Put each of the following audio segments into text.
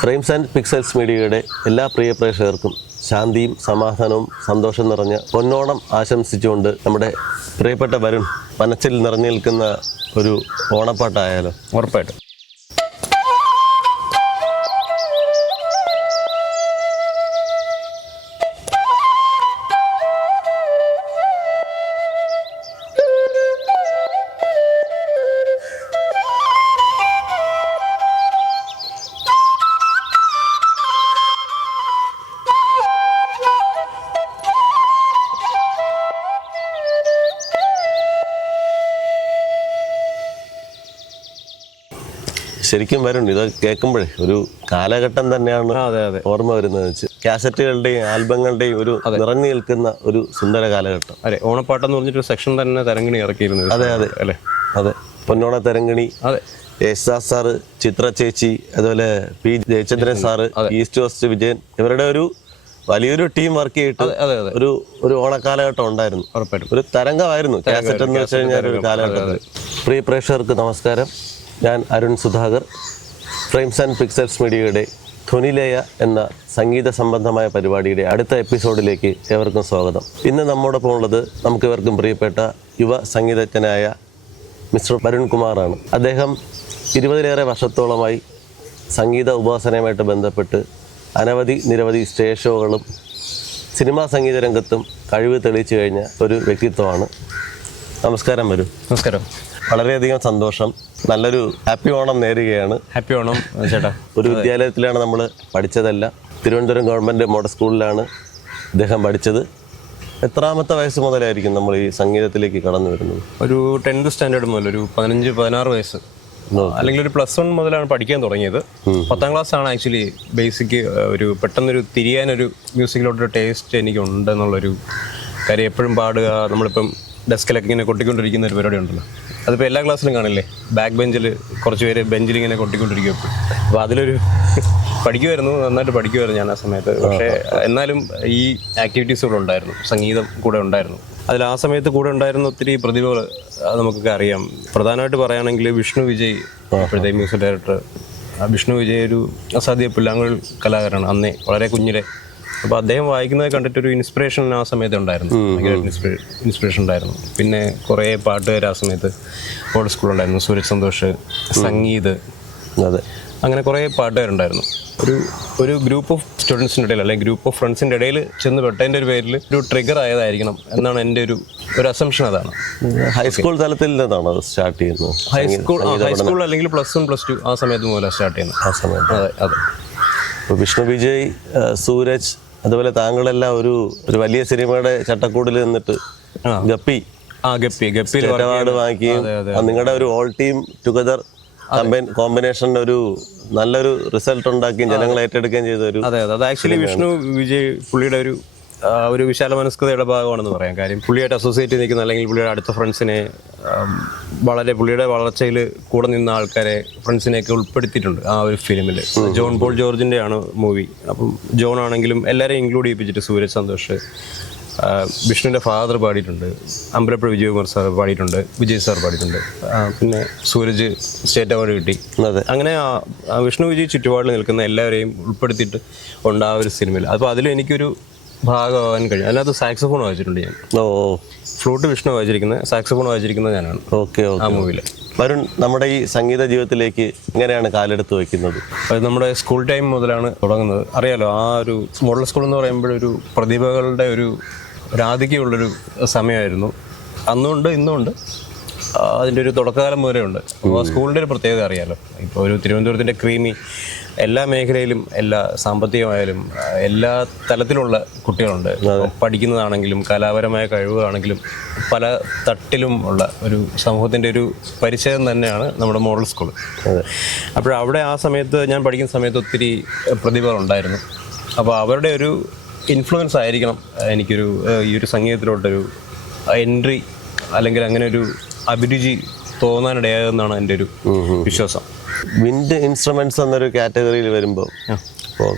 Frames and pixels മീഡിയയുടെ എല്ലാ പ്രിയ പ്രേക്ഷകർക്കും ശാന്തിയും സമാധാനവും സന്തോഷം നിറഞ്ഞ പൊന്നോണം ആശംസിച്ചുകൊണ്ട് നമ്മുടെ പ്രിയപ്പെട്ട വരുൺ മനസ്സിൽ നിറഞ്ഞു നിൽക്കുന്ന ഒരു ഓണപ്പാട്ടായാലോ? ഉറപ്പായിട്ടും. ശരിക്കും വരുൺ ഇത് കേൾക്കുമ്പോഴേ ഒരു കാലഘട്ടം തന്നെയാണ് ഓർമ്മ വരുന്നത് വെച്ച് കാസറ്റുകളുടെയും ആൽബങ്ങളുടെയും ഒരു നിറഞ്ഞു നിൽക്കുന്ന ഒരു സുന്ദര കാലഘട്ടം. അതെ, ഓണപ്പാട്ടെന്ന് പറഞ്ഞിട്ടൊരു സെക്ഷൻ തന്നെ തരംഗിണി ഇറക്കിയിരുന്നത്. അതെ അതെ അല്ലേ, അതെ. പൊന്നോണ തരംഗിണി, യേശുദാസ് സാറ്, ചിത്ര ചേച്ചി, അതുപോലെ P Jayachandran sir, east west Vijayan, ഇവരുടെ ഒരു വലിയൊരു ടീം വർക്ക് ചെയ്തിട്ട് ഒരു ഓണക്കാലഘട്ടം ഉണ്ടായിരുന്നു. ഒരു തരംഗമായിരുന്നു കാസറ്റ് എന്ന് വെച്ച് കഴിഞ്ഞാൽ ഒരു കാലഘട്ടത്തിൽ. പ്രിയ പ്രേക്ഷകർക്ക് നമസ്കാരം. ഞാൻ Arun Sudhakar. Frames and pixels മീഡിയയുടെ ധ്വനിലയ എന്ന സംഗീത സംബന്ധമായ പരിപാടിയുടെ അടുത്ത എപ്പിസോഡിലേക്ക് ഏവർക്കും സ്വാഗതം. ഇന്ന് നമ്മോടൊപ്പം ഉള്ളത് നമുക്കിവർക്കും പ്രിയപ്പെട്ട യുവ സംഗീതജ്ഞനായ മിസ്റ്റർ വരുൺ കുമാറാണ്. അദ്ദേഹം 20-ലേറെ വർഷത്തോളമായി സംഗീത ഉപാസനയുമായിട്ട് ബന്ധപ്പെട്ട് നിരവധി സ്റ്റേജ് ഷോകളും സിനിമാ സംഗീത രംഗത്തും കഴിവ് തെളിയിച്ചു കഴിഞ്ഞ ഒരു വ്യക്തിത്വമാണ്. നമസ്കാരം വരുൺ. നമസ്കാരം. വളരെയധികം സന്തോഷം. നല്ലൊരു ഹാപ്പി ഓണം നേരുകയാണ്. ഹാപ്പി ഓണം ചേട്ടാ. ഒരു വിദ്യാലയത്തിലാണ് നമ്മൾ പഠിച്ചതല്ല, തിരുവനന്തപുരം ഗവൺമെൻറ് മോഡൽ സ്കൂളിലാണ് അദ്ദേഹം പഠിച്ചത്. എത്രാമത്തെ വയസ്സ് മുതലായിരിക്കും നമ്മൾ ഈ സംഗീതത്തിലേക്ക് കടന്നു വരുന്നത്? ഒരു 10th സ്റ്റാൻഡേർഡ് മുതൽ ഒരു 15-16 വയസ്സ്, അല്ലെങ്കിൽ ഒരു +1 മുതലാണ് പഠിക്കാൻ തുടങ്ങിയത്. 10ാം ക്ലാസ് ആണ് ആക്ച്വലി ബേസിക് ഒരു പെട്ടെന്നൊരു തിരിയാനൊരു മ്യൂസിക്കിലോട്ടൊരു ടേസ്റ്റ് എനിക്ക് ഉണ്ടെന്നുള്ളൊരു കാര്യം. എപ്പോഴും പാടുക, നമ്മളിപ്പം ഡെസ്കിലൊക്കെ ഇങ്ങനെ കൊട്ടിക്കൊണ്ടിരിക്കുന്ന ഒരു പരിപാടി ഉണ്ടല്ലോ, അതിപ്പോൾ എല്ലാ ക്ലാസ്സിലും കാണില്ലേ, ബാക്ക് ബെഞ്ചിൽ കുറച്ച് പേര് ബെഞ്ചിൽ ഇങ്ങനെ കൊട്ടിക്കൊണ്ടിരിക്കും. അപ്പോൾ അതിലൊരു പഠിക്കുമായിരുന്നു, നന്നായിട്ട് പഠിക്കുമായിരുന്നു ഞാൻ ആ സമയത്ത്. പക്ഷേ എന്നാലും ഈ ആക്ടിവിറ്റീസുകൾ ഉണ്ടായിരുന്നു, സംഗീതം കൂടെ ഉണ്ടായിരുന്നു. അതിൽ ആ സമയത്ത് കൂടെ ഉണ്ടായിരുന്ന ഒത്തിരി പ്രതിഭകൾ നമുക്കൊക്കെ അറിയാം. പ്രധാനമായിട്ട് പറയുകയാണെങ്കിൽ വിഷ്ണു വിജയ്, ഇപ്പോഴത്തെ മ്യൂസിക് ഡയറക്ടർ. വിഷ്ണു വിജയ് ഒരു അസാധ്യ പുല്ലാങ്കുഴൽ കലാകാരനാണ് അന്നേ, വളരെ കുഞ്ഞിലെ. അപ്പോൾ അദ്ദേഹം വായിക്കുന്നത് കണ്ടിട്ടൊരു ഇൻസ്പിറേഷൻ ആ സമയത്ത് ഉണ്ടായിരുന്നു, ഭയങ്കര ഇൻസ്പിറേഷൻ ഉണ്ടായിരുന്നു. പിന്നെ കുറേ പാട്ടുകാർ ആ സമയത്ത് ഓൾഡ് സ്കൂളുണ്ടായിരുന്നു, സൂരജ് സന്തോഷ്, സംഗീത്, അതെ, അങ്ങനെ കുറേ പാട്ടുകാരുണ്ടായിരുന്നു. ഒരു ഗ്രൂപ്പ് ഓഫ് സ്റ്റുഡൻസിൻ്റെ ഇടയിൽ അല്ലെങ്കിൽ ഗ്രൂപ്പ് ഓഫ് ഫ്രണ്ട്സിൻ്റെ ഇടയിൽ ചെന്ന് പെട്ടതിൻ്റെ ഒരു പേരിൽ ഒരു ട്രിഗർ ആയതായിരിക്കണം എന്നാണ് എൻ്റെ ഒരു അസംഷൻ. അതാണ്. ഹൈസ്കൂൾ തലത്തിൽ നിന്നാണ് സ്റ്റാർട്ട് ചെയ്യുന്നത്? ഹൈസ്കൂൾ അല്ലെങ്കിൽ +1 +2 ആ സമയത്ത് മുതലാണ് സ്റ്റാർട്ട് ചെയ്യുന്നത്. ആ സമയത്ത്. അതെ അതെ. വിഷ്ണു വിജയ്, സൂരജ്, അതുപോലെ താങ്കളെല്ലാം ഒരു വലിയ സിനിമയുടെ ചട്ടക്കൂടിൽ നിന്നിട്ട് ഗപ്പി അവാർഡ് വാങ്ങിക്കുകയും നിങ്ങളുടെ ഒരു ഓൾ ടീം ടുഗദർ കോമ്പിനേഷൻ ഒരു നല്ലൊരു റിസൾട്ട് ഉണ്ടാക്കുകയും ജനങ്ങളെ ഏറ്റെടുക്കുകയും ചെയ്ത ഒരു. അതെ അതെ, അത് ആക്ച്വലി വിഷ്ണു വിജയ് പുള്ളിയുടെ ഒരു വിശാല മനസ്കതയുടെ ഭാഗമാണെന്ന് പറയാം. കാര്യം പുള്ളിയായിട്ട് അസോസിയേറ്റ് നിൽക്കുന്ന അല്ലെങ്കിൽ പുള്ളിയുടെ അടുത്ത ഫ്രണ്ട്സിനെ, വളരെ പുള്ളിയുടെ വളർച്ചയിൽ കൂടെ നിന്ന ആൾക്കാരെ, ഫ്രണ്ട്സിനെയൊക്കെ ഉൾപ്പെടുത്തിയിട്ടുണ്ട് ആ ഒരു ഫിലിമിൽ. ജോൺ പോൾ ജോർജിൻ്റെ ആണ് മൂവി. അപ്പം ജോൺ ആണെങ്കിലും എല്ലാവരെയും ഇൻക്ലൂഡ് ചെയ്യിപ്പിച്ചിട്ട് സൂരജ് സന്തോഷ്, വിഷ്ണുവിൻ്റെ ഫാദർ പാടിയിട്ടുണ്ട്, അമ്പലപ്പുഴ വിജയകുമാർ സാർ പാടിയിട്ടുണ്ട്, വിജയ് സാർ പാടിയിട്ടുണ്ട്. പിന്നെ സൂരജ് സ്റ്റേറ്റ് അവാർഡ് കിട്ടി. അങ്ങനെ വിഷ്ണു വിജയ് ചുറ്റുപാടിൽ നിൽക്കുന്ന എല്ലാവരെയും ഉൾപ്പെടുത്തിയിട്ട് ഉണ്ട് ആ ഒരു സിനിമയിൽ. അപ്പോൾ അതിലും എനിക്കൊരു ഭാഗമാകാൻ കഴിയും. അതിനകത്ത് സാക്സഫോൺ വായിച്ചിട്ടുണ്ട് ഞാൻ. ഫ്ലൂട്ട് വിഷ്ണു വായിച്ചിരിക്കുന്നത്, സാക്സഫോൺ വായിച്ചിരിക്കുന്നത് ഞാനാണ്. ഓക്കെ. ആ മൂവിയിൽ. വരുൺ, നമ്മുടെ ഈ സംഗീത ജീവിതത്തിലേക്ക് എങ്ങനെയാണ് കാലെടുത്ത് വയ്ക്കുന്നത്? അത് നമ്മുടെ സ്കൂൾ ടൈം മുതലാണ് തുടങ്ങുന്നത്. അറിയാലോ, ആ ഒരു മോഡൽ സ്കൂൾ എന്ന് പറയുമ്പോഴൊരു പ്രതിഭകളുടെ ഒരു ആധിക്യമുള്ളൊരു സമയമായിരുന്നു. അന്നുണ്ട്, ഇന്നുണ്ട്. അതിൻ്റെ ഒരു തുടക്കകാലം മുതലേ ഉണ്ട്. അപ്പോൾ സ്കൂളിൻ്റെ ഒരു പ്രത്യേകത അറിയാലോ. ഇപ്പോൾ ഒരു തിരുവനന്തപുരത്തിൻ്റെ ക്രീമി എല്ലാ മേഖലയിലും, എല്ലാ സാമ്പത്തികമായാലും എല്ലാ തലത്തിലുള്ള കുട്ടികളുണ്ട്. പഠിക്കുന്നതാണെങ്കിലും കലാപരമായ കഴിവാണെങ്കിലും പല തട്ടിലും ഉള്ള ഒരു സമൂഹത്തിൻ്റെ ഒരു പരിചയം തന്നെയാണ് നമ്മുടെ മോഡൽ സ്കൂൾ. അപ്പോഴവിടെ ആ സമയത്ത് ഞാൻ പഠിക്കുന്ന സമയത്ത് ഒത്തിരി പ്രതിഭകളുണ്ടായിരുന്നു. അപ്പോൾ അവരുടെ ഒരു ഇൻഫ്ലുവൻസ് ആയിരിക്കണം എനിക്കൊരു ഈ ഒരു സംഗീതത്തിലോട്ടൊരു എൻട്രി അല്ലെങ്കിൽ അങ്ങനെ ഒരു അഭിരുചി തോന്നാനിടയാകുമെന്നാണ് എൻ്റെ ഒരു വിശ്വാസം. വിൻഡ് ഇൻസ്ട്രുമെന്റ്സ് എന്നൊരു കാറ്റഗറിയിൽ വരുമ്പോൾ ഇപ്പോൾ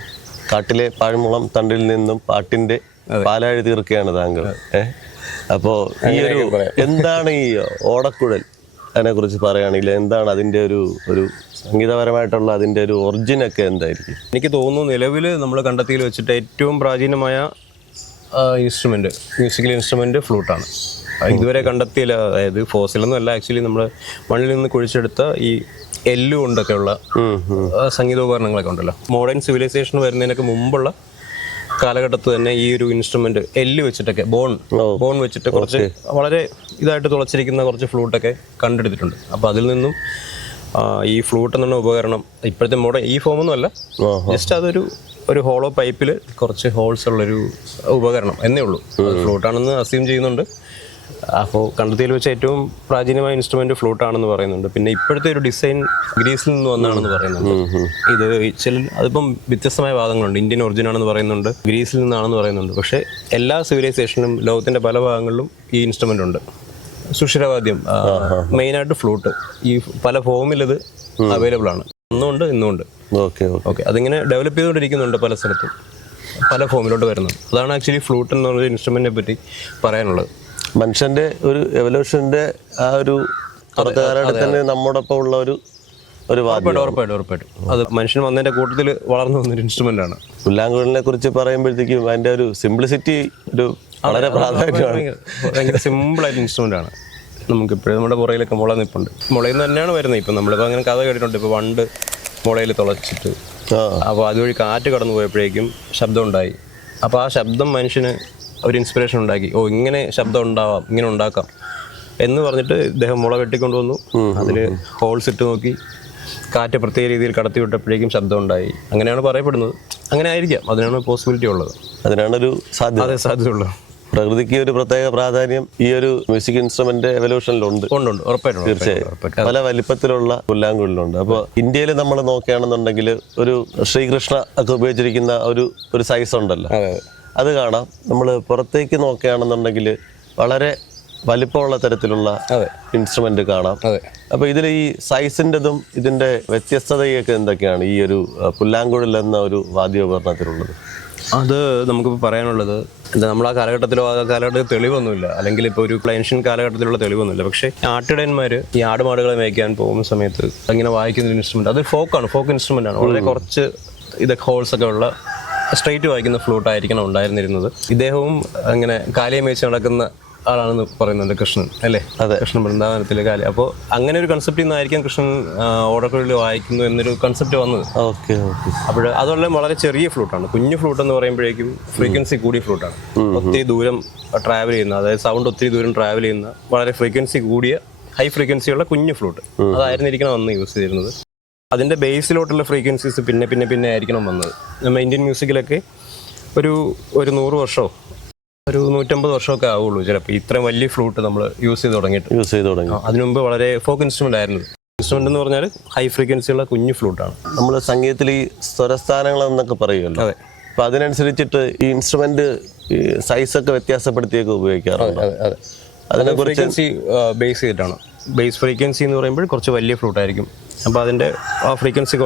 കാട്ടിലെ പാഴ്മുളം തണ്ടിൽ നിന്നും പാട്ടിന്റെ പാലാഴി തീർക്കുകയാണ് താങ്കൾ. അപ്പോൾ ഈ ഒരു എന്താണ് ഈ ഓടക്കുഴൽ? അതിനെക്കുറിച്ച് പറയുകയാണെങ്കിൽ എന്താണ് അതിൻ്റെ ഒരു സംഗീതപരമായിട്ടുള്ള അതിൻ്റെ ഒരു ഒറിജിനൊക്കെ എന്തായിരിക്കും? എനിക്ക് തോന്നുന്നു നിലവിൽ നമ്മൾ കണ്ടെത്തിയിൽ വെച്ചിട്ട് ഏറ്റവും പ്രാചീനമായ ഇൻസ്ട്രുമെൻ്റ്, മ്യൂസിക്കൽ ഇൻസ്ട്രുമെൻ്റ് ഫ്ലൂട്ടാണ്. ഇതുവരെ കണ്ടെത്തിയില്ല. അതായത് ഫോസിലൊന്നും അല്ല, ആക്ച്വലി നമ്മൾ മണ്ണിൽ നിന്ന് കുഴിച്ചെടുത്ത ഈ എല്ല് കൊണ്ടൊക്കെയുള്ള സംഗീതോപകരണങ്ങളൊക്കെ ഉണ്ടല്ലോ. മോഡേൺ സിവിലൈസേഷൻ വരുന്നതിനൊക്കെ മുമ്പുള്ള കാലഘട്ടത്തിൽ തന്നെ ഈ ഒരു ഇൻസ്ട്രുമെന്റ് എല്ല് വെച്ചിട്ടൊക്കെ ബോൺ വെച്ചിട്ട് കുറച്ച് വളരെ ഇതായിട്ട് തുളച്ചിരിക്കുന്ന കുറച്ച് ഫ്ലൂട്ടൊക്കെ കണ്ടെടുത്തിട്ടുണ്ട്. അപ്പോൾ അതിൽ നിന്നും ഈ ഫ്ലൂട്ട് എന്നുള്ള ഉപകരണം ഇപ്പോഴത്തെ മോഡേൺ ഈ ഫോമൊന്നും അല്ല, ജസ്റ്റ് ഒരു ഹോളോ പൈപ്പിൽ കുറച്ച് ഹോൾസ് ഉള്ളൊരു ഉപകരണം എന്നേ ഉള്ളൂ. ഫ്ലൂട്ടാണെന്ന് അസ്യൂം ചെയ്യുന്നുണ്ട്. അപ്പോൾ കണ്ടെത്തിയിൽ വെച്ച ഏറ്റവും പ്രാചീനമായ ഇൻസ്ട്രുമെന്റ് ഫ്ലൂട്ടാണെന്ന് പറയുന്നുണ്ട്. പിന്നെ ഇപ്പോഴത്തെ ഒരു ഡിസൈൻ ഗ്രീസിൽ നിന്ന് വന്നാണെന്ന് പറയുന്നുണ്ട്. ഇത് അതിപ്പം വ്യത്യസ്തമായ വാദങ്ങളുണ്ട്. ഇന്ത്യൻ ഒറിജിൻ ആണെന്ന് പറയുന്നുണ്ട്, ഗ്രീസിൽ നിന്നാണെന്ന് പറയുന്നുണ്ട്. പക്ഷേ എല്ലാ സിവിലൈസേഷനും ലോകത്തിന്റെ പല ഭാഗങ്ങളിലും ഈ ഇൻസ്ട്രുമെന്റ് ഉണ്ട്. സുഷിരവാദ്യം, മെയിനായിട്ട് ഫ്ലൂട്ട്, ഈ പല ഫോമിൽ ഇത് അവൈലബിൾ ആണ്. അന്നുണ്ട് ഇന്നുമുണ്ട്. ഓക്കെ, അതിങ്ങനെ ഡെവലപ്പ് ചെയ്തുകൊണ്ടിരിക്കുന്നുണ്ട് പല സ്ഥലത്തും, പല ഫോമിലോട്ട് വരുന്നുണ്ട്. അതാണ് ആക്ച്വലി ഫ്ലൂട്ട് എന്നുള്ള ഇൻസ്ട്രുമെന്റിനെ പറ്റി പറയാനുള്ളത്. മനുഷ്യന്റെ ഒരു എവല്യൂഷന്റെ ആ ഒരു കാലഘട്ടത്തിൽ തന്നെ നമ്മോടൊപ്പം ഉള്ള ഒരു ഉറപ്പായിട്ടും അത് മനുഷ്യൻ വന്നതിന്റെ കൂട്ടത്തിൽ വളർന്നു വന്നൊരു ഇൻസ്ട്രുമെന്റ് ആണ്. പുല്ലാങ്കുഴലിനെ കുറിച്ച് പറയുമ്പോഴത്തേക്കും അതിന്റെ ഒരു സിംപ്ലിസിറ്റി ഒരു വളരെ പ്രാധാന്യമാണ്. ഭയങ്കര സിമ്പിൾ ആയിട്ട് ഇൻസ്ട്രുമെന്റ് ആണ്. നമുക്ക് ഇപ്പോഴും നമ്മുടെ പുറയിലൊക്കെ മുള നിൽപ്പുണ്ട്. മുളയിൽ നിന്ന് തന്നെയാണ് വരുന്നത്. ഇപ്പം നമ്മളിപ്പോൾ അങ്ങനെ കഥ കേട്ടിട്ടുണ്ട്. ഇപ്പോൾ വണ്ട് മുളയിൽ തുളച്ചിട്ട് അപ്പോൾ അതുവഴി കാറ്റ് കടന്നു പോയപ്പോഴേക്കും ശബ്ദം ഉണ്ടായി. അപ്പോൾ ആ ശബ്ദം മനുഷ്യന് ഒരു ഇൻസ്പിറേഷൻ ഉണ്ടാക്കി. ഇങ്ങനെ ശബ്ദം ഉണ്ടാവാം, ഇങ്ങനെ ഉണ്ടാക്കാം എന്ന് പറഞ്ഞിട്ട് ഇദ്ദേഹം മുള വെട്ടിക്കൊണ്ടുവന്നു. അതിൽ ഹോൾസ് ഇട്ട് നോക്കി കാറ്റ് പ്രത്യേക രീതിയിൽ കടത്തി വിട്ടപ്പോഴേക്കും ശബ്ദം ഉണ്ടായി. അങ്ങനെയാണ് പറയപ്പെടുന്നത്. അങ്ങനെ ആയിരിക്കാം, അതിനാണ് പോസിബിലിറ്റി ഉള്ളത്, അതിനാണൊരു സാധ്യത ഉള്ളത്. പ്രകൃതിക്ക് ഒരു പ്രത്യേക പ്രാധാന്യം ഈ ഒരു മ്യൂസിക് ഇൻസ്ട്രുമെന്റ് എവല്യൂഷനിലുണ്ട്. ഉറപ്പായിട്ടും തീർച്ചയായും പല വലിപ്പത്തിലുള്ള പുല്ലാങ്കുഴലുണ്ട്. അപ്പോൾ ഇന്ത്യയിൽ നമ്മൾ നോക്കുകയാണെന്നുണ്ടെങ്കിൽ ഒരു ശ്രീകൃഷ്ണ ഒക്കെ ഉപയോഗിച്ചിരിക്കുന്ന ഒരു സൈസ് ഉണ്ടല്ലോ, അത് കാണാം. നമ്മൾ പുറത്തേക്ക് നോക്കുകയാണെന്നുണ്ടെങ്കിൽ വളരെ വലിപ്പമുള്ള തരത്തിലുള്ള ഇൻസ്ട്രുമെന്റ് കാണാം. അപ്പൊ ഇതിൽ ഈ സൈസിൻ്റെതും ഇതിന്റെ വ്യത്യസ്തതയൊക്കെ എന്തൊക്കെയാണ് ഈ ഒരു പുല്ലാങ്കുഴൽ എന്ന ഒരു വാദ്യോപകരണത്തിലുള്ളത്? അത് നമുക്കിപ്പോൾ പറയാനുള്ളത് നമ്മൾ ആ കാലഘട്ടത്തിലോ തെളിവൊന്നുമില്ല, അല്ലെങ്കിൽ ഇപ്പോൾ ഒരു ഏൻഷ്യൻ കാലഘട്ടത്തിലുള്ള തെളിവൊന്നുമില്ല. പക്ഷേ ആട്ടിടയന്മാർ ഈ ആടുമാടുകളെ മേയ്ക്കാൻ പോകുന്ന സമയത്ത് അങ്ങനെ വായിക്കുന്ന ഒരു ഇൻസ്ട്രുമെന്റ്, അത് ഫോക്ക് ഇൻസ്ട്രുമെന്റ് ആണ്. വളരെ കുറച്ച് ഇതൊക്കെ ഹോൾസ് ഒക്കെ ഉള്ള സ്ട്രെയിറ്റ് വായിക്കുന്ന ഫ്ലൂട്ട് ആയിരിക്കണം ഉണ്ടായിരുന്നിരുന്നത്. ഇദ്ദേഹവും അങ്ങനെ കാലിയെ മേയിച്ച് നടക്കുന്ന ആളാണെന്ന് പറയുന്നുണ്ട് കൃഷ്ണൻ, അല്ലേ? കൃഷ്ണൻ വൃന്ദാവനത്തിലെ കാലി. അപ്പോൾ അങ്ങനെ ഒരു കൺസെപ്റ്റിൽ നിന്നായിരിക്കാം കൃഷ്ണൻ ഓടക്കുഴലിൽ വായിക്കുന്നു എന്നൊരു കൺസെപ്റ്റ് വന്നത്. അപ്പോൾ അതുപോലെ വളരെ ചെറിയ ഫ്ലൂട്ടാണ്. കുഞ്ഞു ഫ്ലൂട്ട് എന്ന് പറയുമ്പോഴേക്കും ഫ്രീക്വൻസി കൂടിയ ഫ്ലൂട്ടാണ്. ഒത്തിരി ദൂരം ട്രാവൽ ചെയ്യുന്ന, അതായത് സൗണ്ട് ഒത്തിരി ദൂരം ട്രാവൽ ചെയ്യുന്ന വളരെ ഫ്രീക്വൻസി കൂടിയ ഹൈ ഫ്രീക്വൻസിയുള്ള കുഞ്ഞു ഫ്ലൂട്ട് അതായിരുന്നിരിക്കണം അന്ന് യൂസ് ചെയ്തിരുന്നത്. അതിൻ്റെ ബേസിലോട്ടുള്ള ഫ്രീക്വൻസീസ് പിന്നെ ആയിരിക്കണം വന്നത്. നമ്മൾ ഇന്ത്യൻ മ്യൂസിക്കിലൊക്കെ ഒരു 100 വർഷമോ ഒരു 150 വർഷമൊക്കെ ആവുള്ളൂ ചിലപ്പോൾ ഇത്രയും വലിയ ഫ്ലൂട്ട് നമ്മൾ യൂസ് ചെയ്ത് തുടങ്ങി. അതിനു മുമ്പ് വളരെ ഫോക്ക് ഇൻസ്ട്രുമെന്റ് ആയിരുന്നു. ഇൻസ്ട്രുമെന്റ് എന്ന് പറഞ്ഞാൽ ഹൈ ഫ്രീക്വൻസിയുള്ള കുഞ്ഞു ഫ്ലൂട്ടാണ്. നമ്മൾ സംഗീതത്തിൽ ഈ സ്വരസ്ഥാനങ്ങൾ എന്നൊക്കെ പറയുമല്ലോ, അപ്പൊ അതിനനുസരിച്ചിട്ട് ഈ ഇൻസ്ട്രുമെന്റ് സൈസൊക്കെ വ്യത്യാസപ്പെടുത്തിയൊക്കെ ഉപയോഗിക്കാറുണ്ട്. അതിനെ ഫ്രീക്വൻസി ബേസ് ചെയ്തിട്ടാണ്. ബേസ് ഫ്രീക്വൻസി എന്ന് പറയുമ്പോൾ കുറച്ച് വലിയ ഫ്ലൂട്ട് ആയിരിക്കും. അപ്പോൾ അതിൻ്റെ ആ ഫ്രീക്വൻസി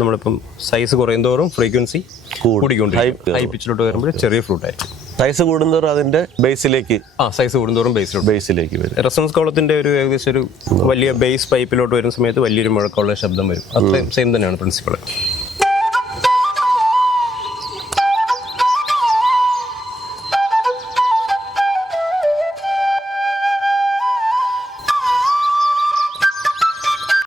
നമ്മളിപ്പം സൈസ് കുറയും തോറും ഫ്രീക്വൻസി കൂടിക്കൊണ്ടിരിക്കും. ഹൈ പിച്ചിലോട്ട് വരുമ്പോൾ ചെറിയ ഫ്ലൂട്ട് ആയിരിക്കും. സൈസ് കൂടുന്തോറും അതിന്റെ ബേസിലേക്ക് സൈസ് കൂടുന്തോറും ബേസിലേക്ക് വരും. റെസൊണൻസ് കോളത്തിന്റെ ഒരു ഏകദേശം ഒരു വലിയ ബേസ് പൈപ്പിലോട്ട് വരുന്ന സമയത്ത് വലിയൊരു മുഴക്കമുള്ള ശബ്ദം വരും. അത്രയും സെയിം തന്നെയാണ് പ്രിൻസിപ്പൾ.